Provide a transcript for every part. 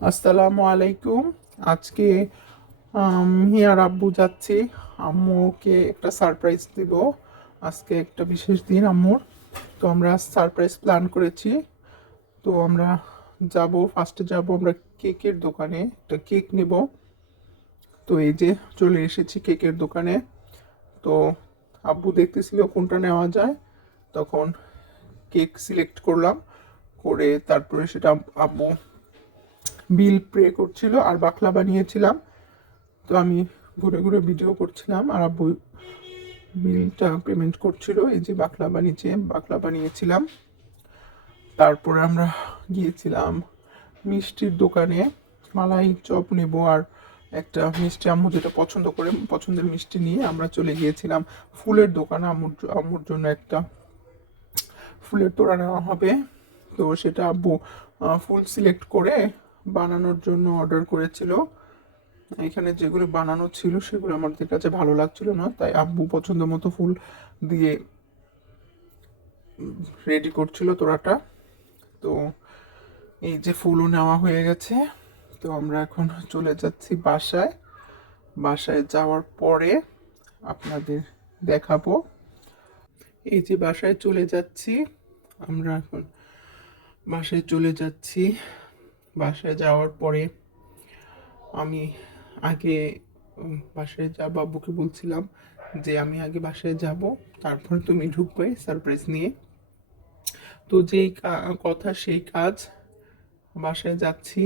আসসালামু আলাইকুম। আজকে আমি আর আব্বু যাচ্ছি। আম্মুকে একটা সারপ্রাইজ দিব। আজকে একটা বিশেষ দিন আম্মুর। তো আমরা সারপ্রাইজ প্ল্যান করেছি। তো আমরা ফার্স্টে যাব আমরা কেকের দোকানে, একটা কেক নেব। তো এই যে চলে এসেছি কেকের দোকানে। তো আব্বু দেখতেছিল কোনটা নেওয়া যায়, তখন কেক সিলেক্ট করলাম। করে তারপরে সেটা আব্বু বিল পে করছিল আর বাকলা বানিয়েছিলাম। তো আমি ঘুরে ঘুরে ভিডিও করছিলাম আর আব্বু বিলটা পেমেন্ট করছিল। এই যে বাকলা বানিয়েছিলাম। তারপরে আমরা গিয়েছিলাম মিষ্টির দোকানে, মালাই চপ নেবো আর একটা মিষ্টি আম্মু যেটা পছন্দের মিষ্টি নিয়ে আমরা চলে গিয়েছিলাম ফুলের দোকানে। আম্মুর জন্য একটা ফুলের তোড়া নেওয়া হবে। তো সেটা আব্বু ফুল সিলেক্ট করে বানানোর জন্য অর্ডার করেছিল। এখানে যেগুলো বানানো ছিল সেগুলো আমাদের কাছে ভালো লাগছিল না, তাই আব্বু পছন্দ মতো ফুল দিয়ে রেডি করছিল তোড়াটা। তো এই যে ফুলও নেওয়া হয়ে গেছে। তো আমরা এখন চলে যাচ্ছি বাসায়। বাসায় যাওয়ার পরে আপনাদের দেখাবো। এই যে বাসায় চলে যাচ্ছি, আমরা এখন বাসায় চলে যাচ্ছি। বাসায় যাওয়ার পরে আমি আগে বাসায় আব্বুকে বলছিলাম যে আমি আগে বাসায় যাব, তারপর তুমি ঢুকবে সারপ্রাইজ নিয়ে। তো যেই কথা সেই কাজ। বাসায় যাচ্ছি।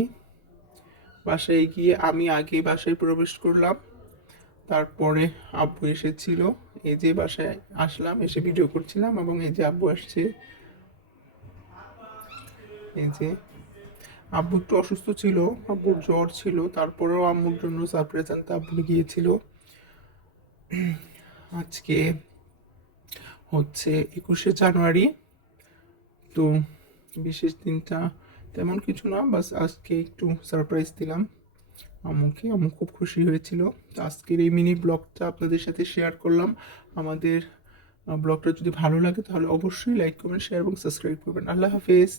বাসায় গিয়ে আমি আগে বাসায় প্রবেশ করলাম, তারপরে আব্বু এসেছিল। এই যে বাসায় আসলাম, এসে ভিডিও করছিলাম এবং এই যে আব্বু আসছে। এই যে আব্বু একটু অসুস্থ ছিল, আব্বুর জ্বর ছিল, তারপরেও আম্মুর জন্য সারপ্রাইজ আনতে আব্বু গিয়েছিল। আজকে হচ্ছে 21শে জানুয়ারি। তো বিশেষ দিনটা তেমন কিছু না, বাস আজকে একটু সারপ্রাইজ দিলাম আম্মুকে। আম্মু খুব খুশি হয়েছিল। তো আজকের এই মিনি ব্লগটা আপনাদের সাথে শেয়ার করলাম। আমাদের ব্লগটা যদি ভালো লাগে তাহলে অবশ্যই লাইক কমেন্ট শেয়ার এবং সাবস্ক্রাইব করবেন। আল্লাহ হাফেজ।